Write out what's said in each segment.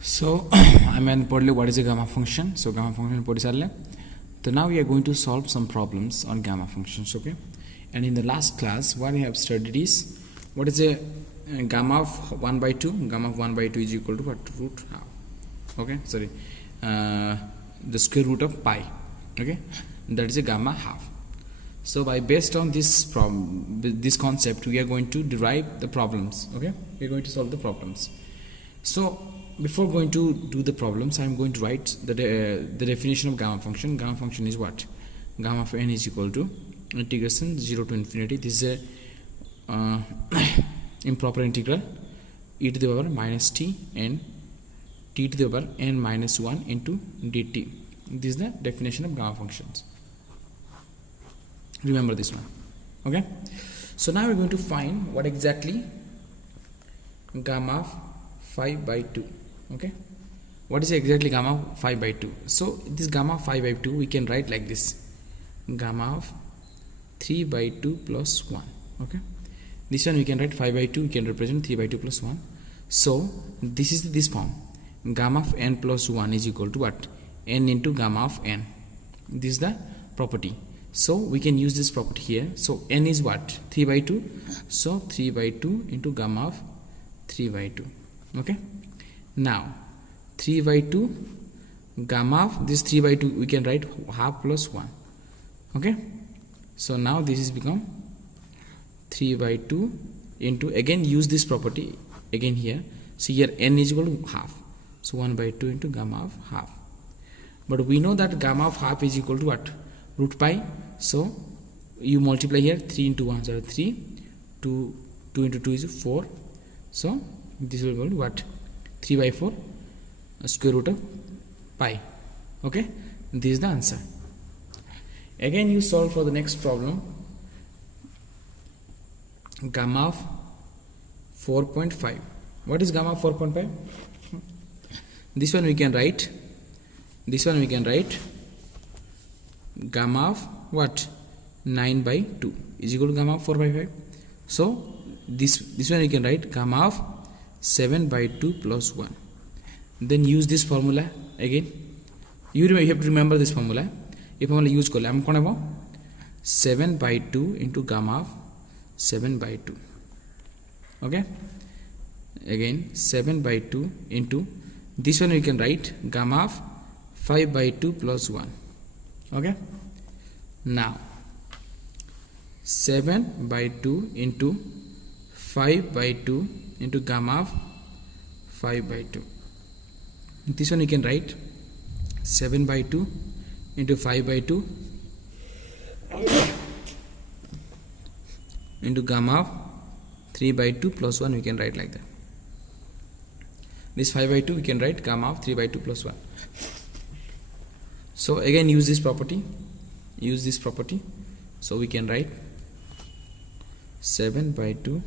So I mean what is a gamma function? So gamma function pori sarle. So now we are going to solve some problems on gamma functions, okay? And in the last class, what we have studied is what is a gamma of 1 by 2. Gamma of 1 by 2 is equal to what? Root half. Okay, sorry, the square root of pi. Okay, that is a gamma half. So by based on this this concept, we are going to derive the problems. Okay, we are going to solve the problems. So before going to do the problems, I am going to write the definition of gamma function. Gamma function is what? Gamma of n is equal to integration 0 to infinity. This is a improper integral e to the power minus t and t to the power n minus 1 into dt. This is the definition of gamma functions. Remember this one. Okay, so now we're going to find what exactly gamma of 5 by 2. Okay, what is exactly gamma of 5 by 2? So this gamma of 5 by 2 we can write like this: gamma of 3 by 2 plus 1. Okay, this one we can write 5 by 2, we can represent 3 by 2 plus 1. So this is this form: gamma of n plus 1 is equal to what? N into gamma of n. This is the property. So we can use this property here. So n is what? 3 by 2. So 3 by 2 into gamma of 3 by 2. Okay, now 3 by 2 gamma of this 3 by 2 we can write half plus 1. Okay, so now this is become 3 by 2 into, again use this property again here. So here n is equal to half, so 1 by 2 into gamma of half. But we know that gamma of half is equal to what? Root pi. So you multiply here, 3 into 1 is 3, 2 into 2 is 4. So this will equal to what? 3 by 4 square root of pi. Okay, this is the answer. Again you solve for the next problem. Gamma of 4.5. What is gamma of 4.5? This one we can write, gamma of what? 9 by 2 is equal to gamma of 4 by 5. So this one we can write gamma of 7 by 2 plus 1. Then use this formula again. You have to remember this formula. If formula use kole am kone 7 by 2 into gamma of 7 by 2. Okay, again 7 by 2 into this one we can write gamma of 5 by 2 plus 1. Okay, now 7 by 2 into 5 by 2 into gamma of 5 by 2. This one we can write 7 by 2 into 5 by 2 into gamma of 3 by 2 plus 1. We can write like that. This 5 by 2 we can write gamma of 3 by 2 plus 1. So again use this property, so we can write 7 by 2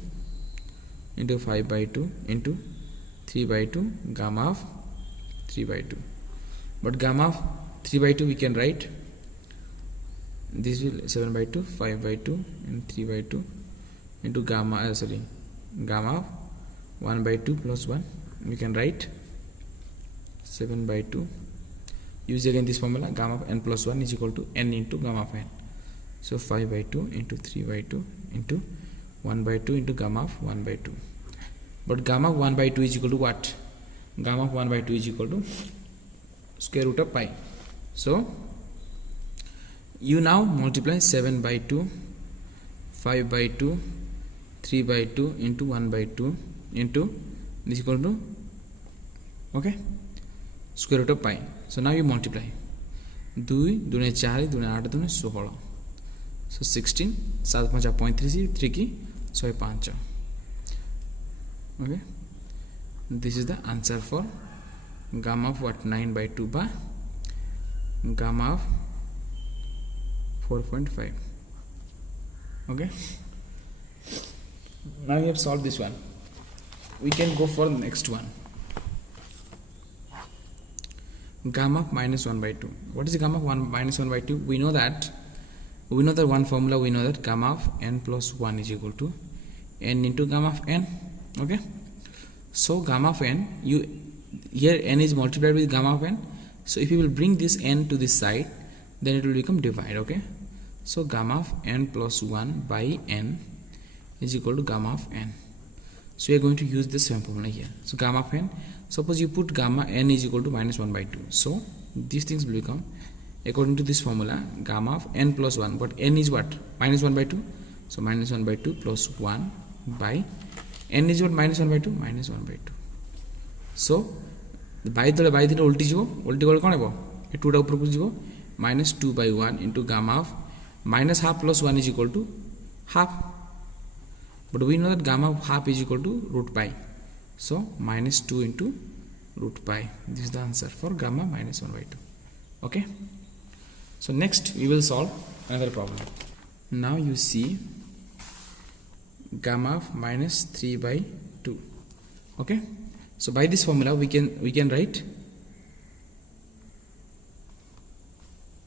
into 5 by 2 into 3 by 2 gamma of 3 by 2. But gamma of 3 by 2 we can write, this will 7 by 2, 5 by 2 and 3 by 2 into gamma of 1 by 2 plus 1. We can write 7 by 2. Use again this formula, gamma of n plus 1 is equal to n into gamma of n. So 5 by 2 into 3 by 2 into 1 by 2 into gamma of 1 by 2. But gamma of 1 by 2 is equal to what? Gamma of 1 by 2 is equal to square root of pi. So you now multiply 7 by 2, 5 by 2, 3 by 2 into 1 by 2 into this equal to, okay, square root of pi. So now you multiply 2 2 4 2 8 2 16. So 16 7 5 35 3 की 105. Okay, this is the answer for gamma of what? 9 by 2 by gamma of 4.5. Okay, now we have solved this one. We can go for the next one. Gamma of minus 1 by 2. What is the gamma of minus 1 by 2? We know that one formula. We know that gamma of n plus 1 is equal to n into gamma of n. Okay, so gamma of n, you here n is multiplied with gamma of n, so if you will bring this n to this side, then it will become divide. Okay, so gamma of n plus 1 by n is equal to gamma of n. So we are going to use this same formula here. So gamma of n, suppose you put gamma n is equal to minus 1 by 2, so these things will become according to this formula gamma of n plus 1, but n is what, minus 1 by 2, so minus 1 by 2 plus 1 by n is what, minus 1 by 2, minus 1 by 2. So by the उल्टी जीवो, उल्टी गले कौन है ये 2 टा ऊपर को जीवो, minus 2 by 1 into gamma of minus half plus 1 is equal to half, but we know that gamma of half is equal to root pi, so minus 2 into root pi. This is the answer for gamma minus 1 by 2. Okay, so next we will solve another problem. Now you see gamma of minus 3 by 2. Okay, so by this formula we can write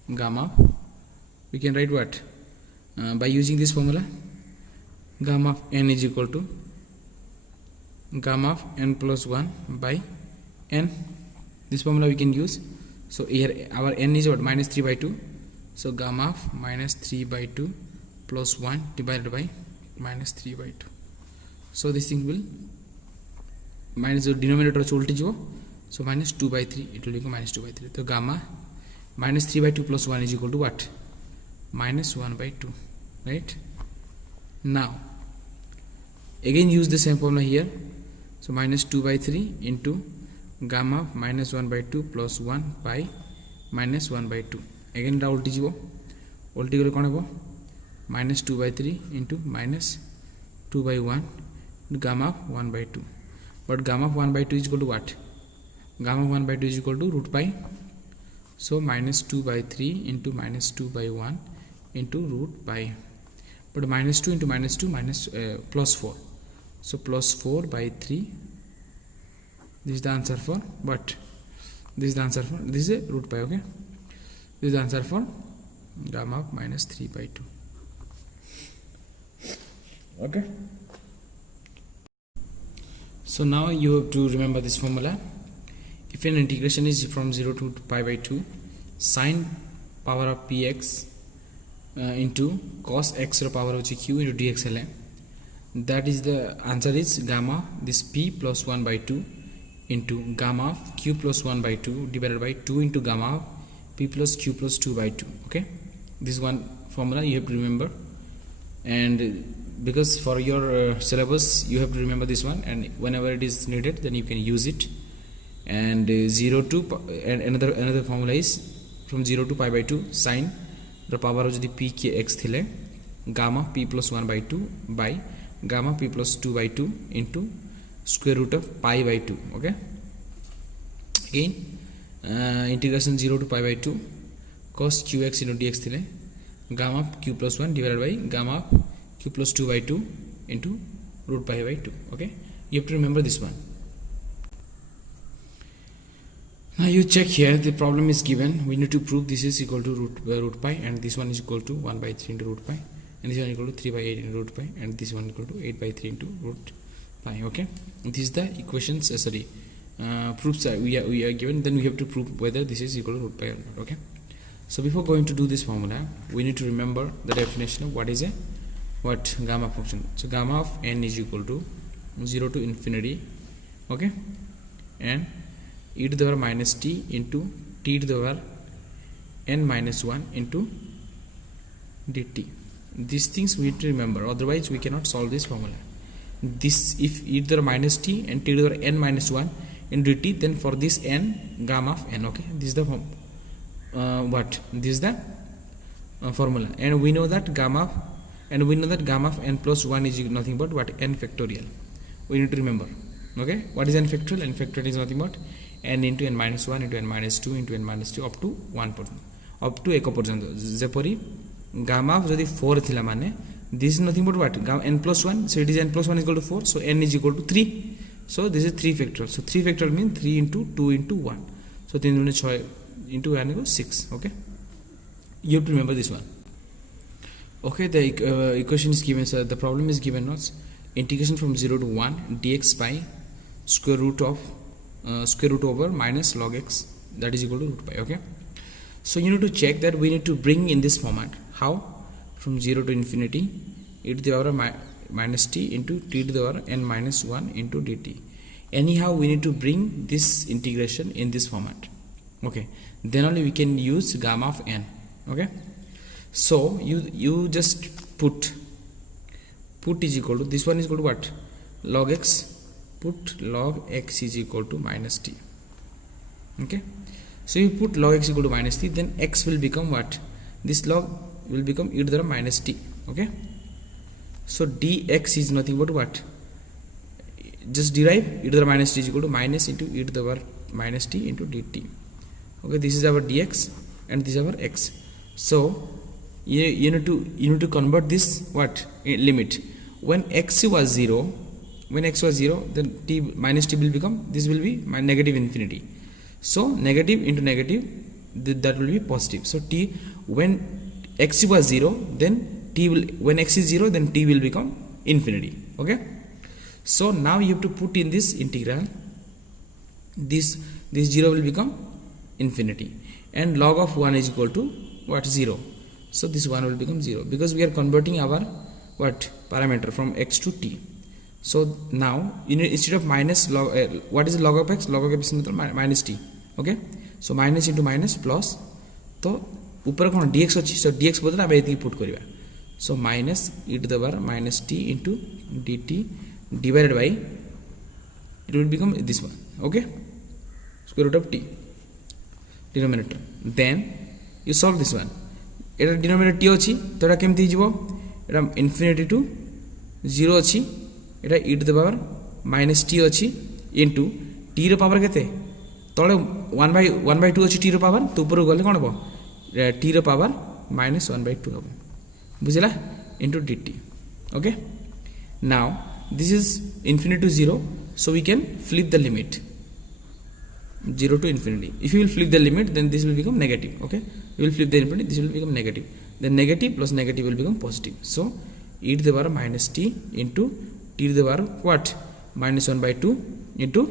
gamma, we can write what, by using this formula gamma of n is equal to gamma of n plus 1 by n. This formula we can use. So here our n is what, minus 3 by 2, so gamma of minus 3 by 2 plus 1 divided by minus 3 by 2. So this thing will minus the denominator उल्टी जो, so minus 2 by 3, it will become minus 2 by 3. So gamma minus 3 by 2 plus 1 is equal to what, minus 1 by 2, right? Now again use the same formula here, so minus 2 by 3 into gamma of minus 1 by 2 plus 1 by minus 1 by 2. Again टा उल्टी जीवो, उल्टी गले कौन है, minus 2 by 3 into minus 2 by 1 gamma of 1 by 2. But gamma of 1 by 2 is equal to what, gamma of 1 by 2 is equal to root pi, so minus 2 by 3 into minus 2 by 1 into root pi, but minus 2 into minus 2 minus plus 4, so plus 4 by 3. This is the answer for what, this is the answer for, this is a root pi. Okay, this is the answer for gamma of minus 3 by 2. Okay, so now you have to remember this formula. If an integration is from 0 to pi by 2, sine power of px into cos x ର power होची q into dx हेले, that is the answer is gamma this p plus 1 by 2 into gamma of q plus 1 by 2 divided by 2 into gamma of p plus q plus 2 by 2. Okay, this one formula you have to remember, and because for your syllabus you have to remember this one, and whenever it is needed then you can use it. And 0 to and another formula is from 0 to pi by 2 sine the power of the p k x thile gamma p plus 1 by 2 by gamma p plus 2 by 2 into square root of pi by 2. Okay, again integration 0 to pi by 2 cos qx into dx thile gamma q plus 1 divided by gamma q plus 2 by 2 into root pi by 2. Okay, you have to remember this one. Now you check here, the problem is given, we need to prove this is equal to root pi, and this one is equal to 1 by 3 into root pi, and this one equal to 3 by 8 into root pi, and this one equal to 8 by 3 into root pi. Okay, this is the equations, proofs we are given, then we have to prove whether this is equal to root pi or not. Okay, so before going to do this formula, we need to remember the definition of what is a gamma function. So gamma of n is equal to 0 to infinity, okay, and e to the power minus t into t to the power n minus 1 into dt. These things we need to remember, otherwise we cannot solve this formula. This, if e to the power minus t and t to the power n minus 1 into dt, then for this n, gamma of n. Okay, this is the form. This is the formula, and we know that gamma of n plus 1 is nothing but what, n factorial. We need to remember. Okay, what is n factorial? N factorial is nothing but n into n minus 1 into n minus 2 into n minus 2 up to 1 पर्यंत, up to 1 पर्यंत. जेपरी gamma of जदि 4 थिला माने this is nothing but what, n plus 1, so it is n plus 1 is equal to 4, so n is equal to 3, so this is 3 factorial. So 3 factorial means 3 into 2 into 1, so 3 into 6 into 1 equals 6. Okay, you have to remember this one. Okay, the equation is given, so the problem is given us integration from 0 to 1 dx by square root of square root over minus log x, that is equal to root pi. Okay, so you need to check that we need to bring in this format. How? From 0 to infinity e to the power minus t into t to the power n minus 1 into dt. Anyhow we need to bring this integration in this format. Okay, then only we can use gamma of n. Okay, so you just put is equal to, this one is equal to what? Log x. Put log x is equal to minus t. Okay, so you put log x equal to minus t, then x will become what? This log will become e to the power minus t. Okay, so dx is nothing but what? Just derive e to the minus t is equal to minus into e to the power minus t into dt. Okay, this is our dx and this is our x. So you need to convert this what? Limit. When x was 0, then t minus t will become, this will be my negative infinity. So negative into negative, that will be positive. So t, when x was 0, then t will, when x is 0, then t will become infinity. Okay, so now you have to put in this integral, this 0 will become infinity, and log of 1 is equal to what? 0. So this 1 will become 0 because we are converting our what? Parameter from x to t. So now instead of minus log, what is the log of x? Log of x is minus t. Okay, so minus into minus plus, तो ऊपर कौन dx अच्छी, so dx बोलते ना अब put करिए. So minus e to the power minus t into dt divided by, it will become this one. Okay, square root of t denominator. Then you solve this one. Etah denominator t अच्छी, तो एटा केमती जीवो? एटा infinity to 0 अच्छी, एटा e to the power minus t अच्छी into t रो power केते? तले 1/2 अच्छी t रो power, तो ऊपर गले कौन हबो? t रो पावर minus 1/2 हबो. बुझिला? Into dt. Okay, now this is infinity to 0, so we can flip the limit 0 to infinity. If you will flip the limit, then this will become negative. Okay, you will flip the infinity, this will become negative, then negative plus negative will become positive. So e to the power minus t into t to the power what? Minus 1/2 into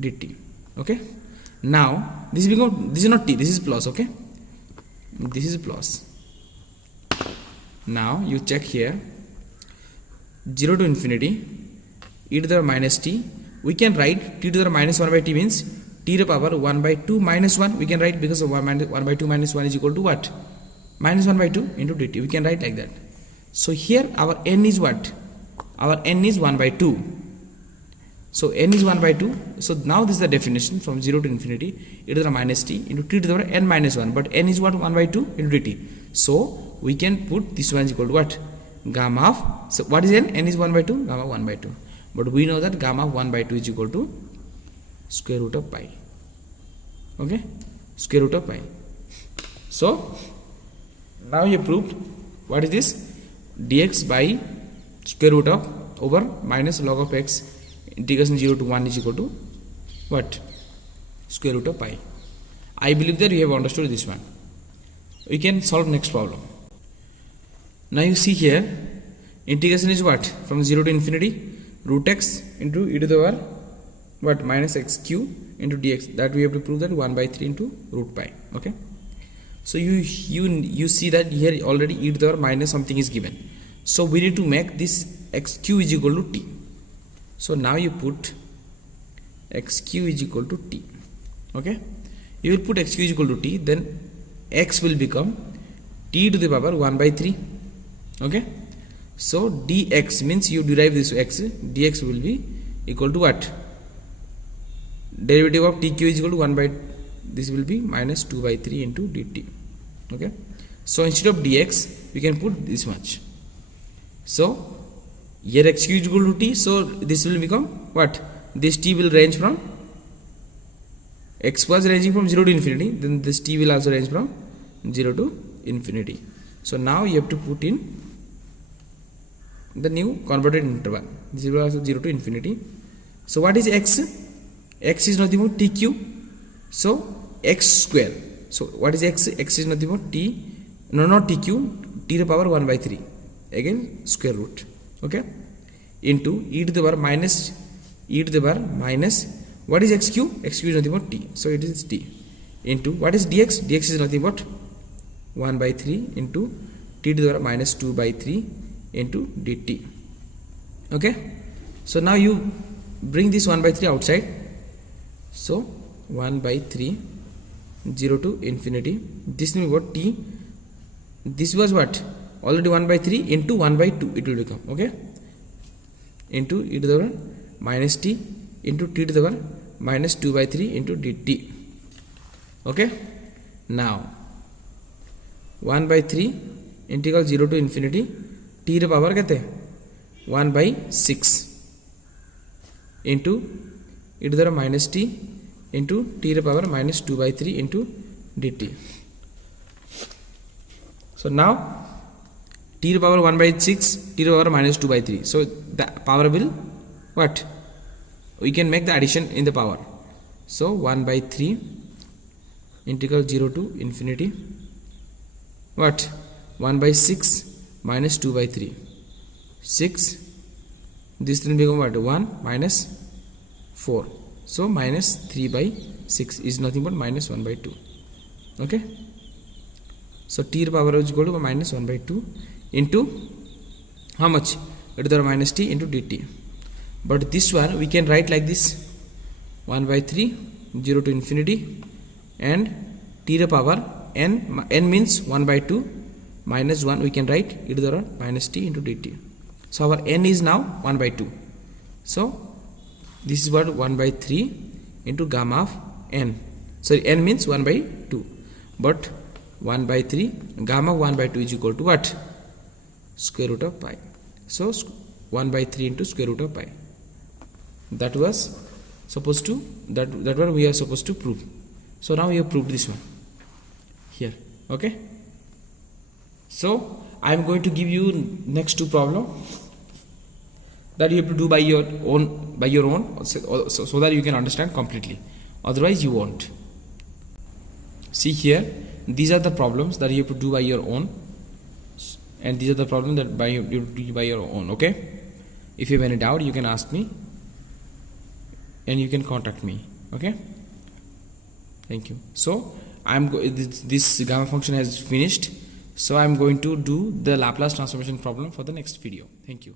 dt. Okay, now this will become, this is not t, this is plus. Okay, this is plus. Now you check here, 0 to infinity e to the power minus t, we can write t to the power minus 1/t means t to the power 1/2 minus 1 we can write, because of 1/2 minus 1 is equal to what? Minus 1/2 into dt. We can write like that. So here our n is what? Our n is 1/2. So n is 1/2. So now this is the definition from 0 to infinity e to the power minus t into t to the power n minus 1, but n is what? 1/2 into dt. So we can put this one is equal to what? Gamma of, so what is n? N is 1/2, gamma 1/2. But we know that gamma of 1/2 is equal to square root of pi. Okay, square root of pi. So now you proved what is this? Dx by square root of over minus log of x integration 0 to 1 is equal to what? Square root of pi. I believe that you have understood this one. We can solve next problem. Now you see here, integration is what? From 0 to infinity root x into e to the power what? Minus x cube into dx. That we have to prove that 1/3 into root pi. Okay, so you see that here already e to the power minus something is given, so we need to make this x cube is equal to t. So now you put x cube is equal to t. Okay, you will put x cube is equal to t, then x will become t to the power 1/3. Okay, so dx means you derive this x, dx will be equal to what? Derivative of tq is equal to 1 by, this will be minus 2/3 into dt. Okay, so instead of dx we can put this much. So here x is equal to t, so this will become what? This t will range from, x was ranging from 0 to infinity, then this t will also range from 0 to infinity. So now you have to put in the new converted interval. This will also 0 to infinity. So what is x? X is nothing but t cube. So x square. So what is x? X is nothing but t, no, not t cube, t to the power 1/3. Again square root. Okay, into e to the power minus What is x cube? X cube is nothing but t. So it is t into what is dx? Dx is nothing but 1 by 3 into t to the power minus 2 by 3 into dt. Okay. So now you bring this 1 by 3 outside. So 1 by 3, 0 to infinity. This will be what? T. This was what? Already 1 by 3 into 1 by 2 it will become. Okay. Into e to the power minus t into t to the power minus 2 by 3 into dt. Okay. Now 1 by 3 integral 0 to infinity t रे power कहते हैं 1 by 6 into e to the power minus t into t रे power minus 2 by 3 into dt. So now t रे power 1 by 6 t रे power minus 2 by 3. So the power will what? We can make the addition in the power. So 1 by 3 integral 0 to infinity what? 1 by 6 minus 2 by 3. 6. This will become what? 1 minus 4. So minus 3 by 6 is nothing but minus 1 by 2. Okay. So t power is equal to minus 1 by 2 into how much? E to the power minus t into dt. But this one we can write like this: 1 by 3, 0 to infinity, and t the power n. N means 1 by 2 minus 1. We can write e to the power minus t into dt. So our n is now 1 by 2. So this is what 1 by 3 into gamma of n. So n means 1 by 2. But 1 by 3 gamma of 1 by 2 is equal to what? Square root of pi. So 1 by 3 into square root of pi. That was supposed to that what we are supposed to prove. So now we have proved this one here. Okay. So I am going to give you next two problems that you have to do by your own so that you can understand completely. Otherwise you won't. See here, these are the problems that you have to do by your own, and these are the problems that you have to do by your own. Okay. If you have any doubt, you can ask me and you can contact me. Okay. Thank you. So this gamma function has finished. So I am going to do the Laplace transformation problem for the next video. Thank you.